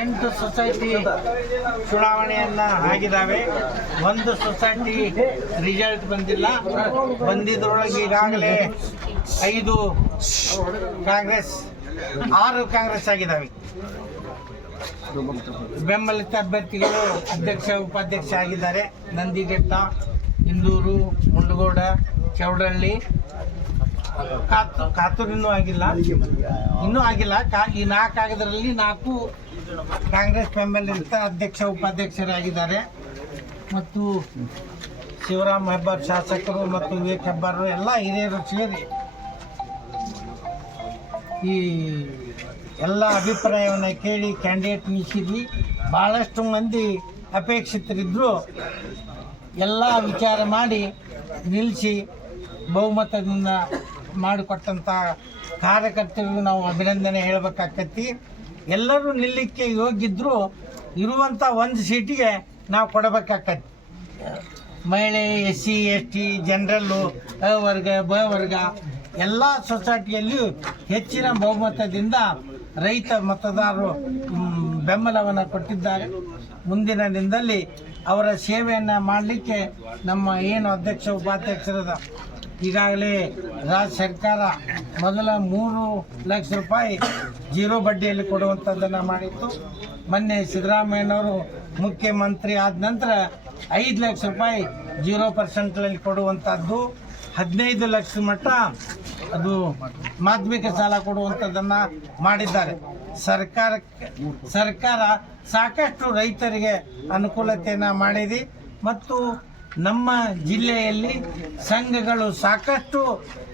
ಎಂಟು ಸೊಸೈಟಿ ಚುನಾವಣೆಯನ್ನ ಆಗಿದ್ದಾವೆ. ಒಂದು ಸೊಸೈಟಿ ರಿಸಲ್ಟ್ ಬಂದಿಲ್ಲ. ಬಂದಿದ್ರೊಳಗೆ ಈಗಾಗಲೇ ಐದು ಕಾಂಗ್ರೆಸ್, ಆರು ಕಾಂಗ್ರೆಸ್ ಆಗಿದ್ದಾವೆ. ಬೆಂಬಲಿತ ಅಭ್ಯರ್ಥಿಗಳು ಅಧ್ಯಕ್ಷ, ಉಪಾಧ್ಯಕ್ಷ ಆಗಿದ್ದಾರೆ. ನಂದಿಘಟ್ಟ ಇಂದೂರು, ಮುಂಡಗೋಡ, ಚೌಡಳ್ಳಿ. ಕಾತು ಕಾತೂರಿನೂ ಆಗಿಲ್ಲ. ಇನ್ನೂ ಆಗಿಲ್ಲ. ಕಾ ಈ ನಾಲ್ಕು ಆಗಿದ್ರಲ್ಲಿ ನಾಲ್ಕು ಕಾಂಗ್ರೆಸ್ ಬೆಂಬಲಿತ ಅಧ್ಯಕ್ಷ, ಉಪಾಧ್ಯಕ್ಷರಾಗಿದ್ದಾರೆ. ಮತ್ತು ಶಿವರಾಮ್ ಹೆಬ್ಬಾರ್ ಶಾಸಕರು ಮತ್ತು ವಿವೇಕ್ ಹೆಬ್ಬಾರ್ ಎಲ್ಲ ಹಿರಿಯರು ಸೇರಿ ಈ ಎಲ್ಲ ಅಭಿಪ್ರಾಯವನ್ನು ಕೇಳಿ ಕ್ಯಾಂಡಿಡೇಟ್ ನಿಲ್ಲಿಸಿದ್ವಿ ಭಾಳಷ್ಟು ಮಂದಿ ಅಪೇಕ್ಷಿತರಿದ್ದರು ಎಲ್ಲ ವಿಚಾರ ಮಾಡಿ ನಿಲ್ಲಿಸಿ ಬಹುಮತದಿಂದ ಮಾಡಿಕೊಟ್ಟಂಥ ಕಾರ್ಯಕರ್ತರಿಗೂ ನಾವು ಅಭಿನಂದನೆ ಹೇಳಬೇಕಾಕತಿ ಎಲ್ಲರೂ ನಿಲ್ಲಕ್ಕೆ ಹೋಗಿದ್ರು ಇರುವಂಥ ಒಂದು ಸೀಟಿಗೆ ನಾವು ಕೊಡಬೇಕಾಗ್ತದೆ. ಮಹಿಳೆ S C S T general ಅ ವರ್ಗ, ಬ ವರ್ಗ ಎಲ್ಲ ಸೊಸೈಟಿಯಲ್ಲಿಯೂ ಹೆಚ್ಚಿನ ಬಹುಮತದಿಂದ ರೈತ ಮತದಾರರು ಬೆಂಬಲವನ್ನು ಕೊಟ್ಟಿದ್ದಾರೆ. ಮುಂದಿನ ದಿನದಲ್ಲಿ ಅವರ ಸೇವೆಯನ್ನು ಮಾಡಲಿಕ್ಕೆ ನಮ್ಮ ಏನು ಅಧ್ಯಕ್ಷ ಉಪಾಧ್ಯಕ್ಷರದ ಈಗಾಗಲೇ ರಾಜ್ಯ ಸರ್ಕಾರ ಮೊದಲ ಮೂರು ಲಕ್ಷ ರೂಪಾಯಿ ಜೀರೋ ಬಡ್ಡಿಯಲ್ಲಿ ಕೊಡುವಂಥದ್ದನ್ನು ಮಾಡಿತ್ತು. ಮೊನ್ನೆ ಸಿದ್ದರಾಮಯ್ಯನವರು ಮುಖ್ಯಮಂತ್ರಿ ಆದ ನಂತರ ಐದು ಲಕ್ಷ ರೂಪಾಯಿ ಜೀರೋ ಪರ್ಸೆಂಟ್ನಲ್ಲಿ ಕೊಡುವಂಥದ್ದು. ಹದಿನೈದು ಲಕ್ಷ ಮಟ್ಟ ಅದು ಮಾಧ್ಯಮಿಕ ಸಾಲ ಕೊಡುವಂಥದ್ದನ್ನು ಮಾಡಿದ್ದಾರೆ. ಸರ್ಕಾರಕ್ಕೆ, ಸರ್ಕಾರ ಸಾಕಷ್ಟು ರೈತರಿಗೆ ಅನುಕೂಲತೆಯನ್ನು ಮಾಡಿದೆ. ಮತ್ತು ನಮ್ಮ ಜಿಲ್ಲೆಯಲ್ಲಿ ಸಂಘಗಳು ಸಾಕಷ್ಟು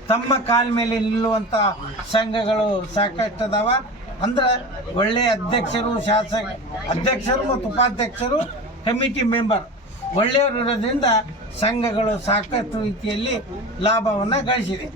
ತಮ್ಮ ಕಾಲ ಮೇಲೆ ನಿಲ್ಲುವಂಥ ಸಂಘಗಳು ಸಾಕಷ್ಟು ಅದಾವ ಅಂದ್ರೆ ಒಳ್ಳೆಯ ಅಧ್ಯಕ್ಷರು ಶಾಸಕ ಅಧ್ಯಕ್ಷರು ಮತ್ತು ಉಪಾಧ್ಯಕ್ಷರು, ಕಮಿಟಿ ಮೆಂಬರ್. ಒಳ್ಳೆಯವರು ಇರೋದ್ರಿಂದ ಸಂಘಗಳು ಸಾಕಷ್ಟು ರೀತಿಯಲ್ಲಿ ಲಾಭವನ್ನು ಗಳಿಸಿದೆ.